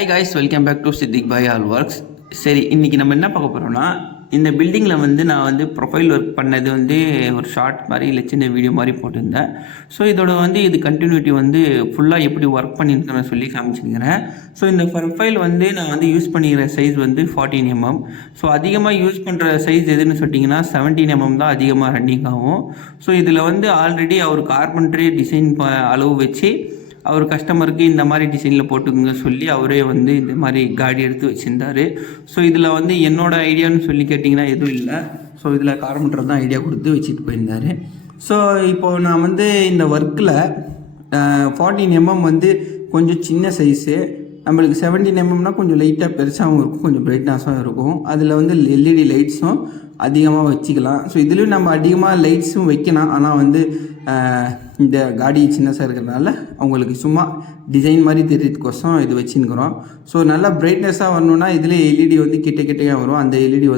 Hi guys, welcome back to Siddique Bhai all works. சரி, இன்றைக்கி நம்ம என்ன பார்க்க போகிறோம்னா, இந்த பில்டிங்கில் நான் ப்ரொஃபைல் ஒர்க் பண்ணது ஒரு ஷார்ட் மாதிரி இல்லை சின்ன வீடியோ மாதிரி போட்டிருந்தேன். ஸோ இதோட இது கண்டினியூட்டி ஃபுல்லாக எப்படி ஒர்க் பண்ணியிருக்கேன்னு சொல்லி காமிச்சிருக்கிறேன். ஸோ இந்த ப்ரொஃபைல் நான் யூஸ் பண்ணிக்கிற சைஸ் 14 mm. ஸோ அதிகமாக யூஸ் பண்ணுற சைஸ் எதுன்னு சொல்லிட்டிங்கன்னா 17 mm தான் அதிகமாக ரன்னிங் ஆகும். ஸோ இதில் ஆல்ரெடி அவர் கார்பென்ட்ரி டிசைன் அளவு வச்சு அவர் கஸ்டமருக்கு இந்த மாதிரி டிசைனில் போட்டுக்குங்க சொல்லி அவரே இந்த மாதிரி காடி எடுத்து வச்சுருந்தார். ஸோ இதில் என்னோடய ஐடியான்னு சொல்லி கேட்டிங்கன்னா எதுவும் இல்லை. ஸோ இதில் கார்பெண்டர் தான் ஐடியா கொடுத்து வச்சுட்டு போயிருந்தார். ஸோ இப்போது நான் இந்த ஒர்க்கில் 14 mm கொஞ்சம் சின்ன சைஸு, நம்மளுக்கு 17 mmனா கொஞ்சம் லைட்டாக பெருசாகவும் இருக்கும், கொஞ்சம் பிரைட்னஸாகவும் இருக்கும். அதில் எல்இடி லைட்ஸும் அதிகமாக வச்சுக்கலாம். ஸோ இதுலேயும் நம்ம அதிகமாக லைட்ஸும் வைக்கலாம். ஆனால் இந்த காடி சின்னஸாக இருக்கிறதுனால அவங்களுக்கு சும்மா டிசைன் மாதிரி தெரியறதுக்கோசம் இது வச்சுருக்கிறோம். ஸோ நல்லா பிரைட்னஸாக வரணுன்னா இதில் எல்இடி கிட்டையாக வரும். அந்த எல்இடி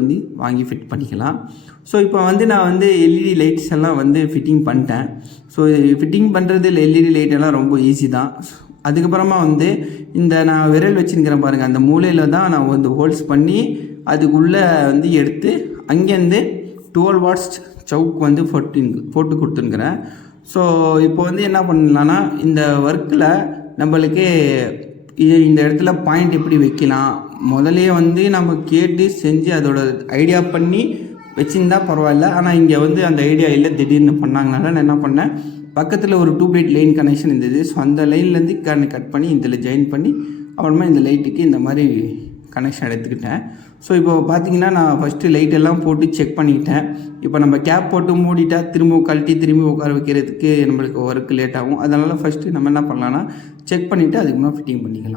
வாங்கி ஃபிட் பண்ணிக்கலாம். ஸோ இப்போ நான் எல்இடி லைட்ஸ் எல்லாம் ஃபிட்டிங் பண்ணிட்டேன். ஸோ ஃபிட்டிங் பண்ணுறதுல எல்இடி லைட் எல்லாம் ரொம்ப ஈஸி தான். அதுக்கப்புறமா இந்த நான் விரல் வச்சுருக்கிறேன் பாருங்கள், அந்த மூலையில் தான் நான் ஹோல்ஸ் பண்ணி அதுக்குள்ளே எடுத்து அங்கேருந்து 12 watts சவுக் போட்டு கொடுத்துருக்குறேன். ஸோ இப்போ என்ன பண்ணலான்னா, இந்த ஒர்க்கில் நம்மளுக்கு இந்த இடத்துல பாயிண்ட் எப்படி வைக்கலாம் முதலே நம்ம கேட்டு செஞ்சு அதோட ஐடியா பண்ணி வச்சுருந்தா பரவாயில்ல. ஆனால் இங்கே அந்த ஐடியா இல்லை, திடீர்னு பண்ணாங்கனால நான் என்ன பண்ணேன், பக்கத்தில் ஒரு டியூப்லைட் லைன் கனெக்ஷன் இருந்தது. ஸோ அந்த லைன்லேருந்து கட் பண்ணி இதில் ஜாயின் பண்ணி அப்புறமா இந்த லைட்டுக்கு இந்த மாதிரி கனெக்ஷன் எடுத்துக்கிட்டேன். ஸோ இப்போ பார்த்தீங்கன்னா நான் ஃபஸ்ட்டு லைட்டெல்லாம் போட்டு செக் பண்ணிக்கிட்டேன். இப்போ நம்ம கேப் போட்டு மூடிட்டா திரும்ப கழட்டி திரும்பி உட்கார வைக்கிறதுக்கு நம்மளுக்கு ஒர்க் லேட் ஆகும். அதனால் ஃபஸ்ட்டு நம்ம என்ன பண்ணலான்னா செக் பண்ணிவிட்டு அதுக்கு முன்னாடி ஃபிட்டிங் பண்ணிக்கலாம்.